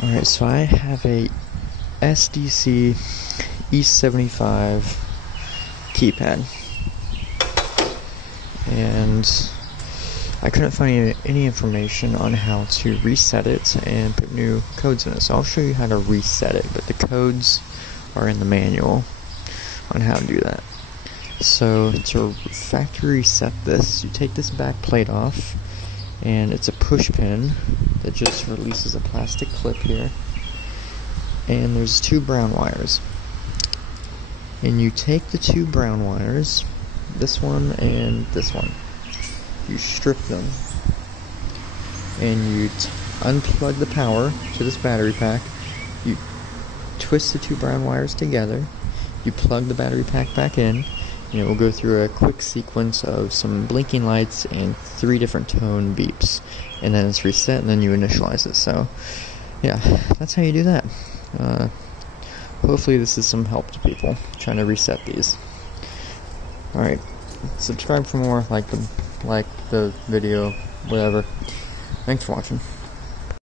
Alright, so I have a SDC E75 keypad, and I couldn't find any information on how to reset it and put new codes in it. So I'll show you how to reset it, but the codes are in the manual on how to do that. So to factory reset this, you take this back plate off, and it's a push pin that just releases a plastic clip here, and there's two brown wires, and you take the two brown wires, this one and this one, you strip them, and you unplug the power to this battery pack, you twist the two brown wires together, you plug the battery pack back in, and it will go through a quick sequence of some blinking lights and 3 different tone beeps, and then it's reset, and then you initialize it. So yeah, that's how you do that. Hopefully this is some help to people trying to reset these. Alright, subscribe for more, like the video, whatever. Thanks for watching.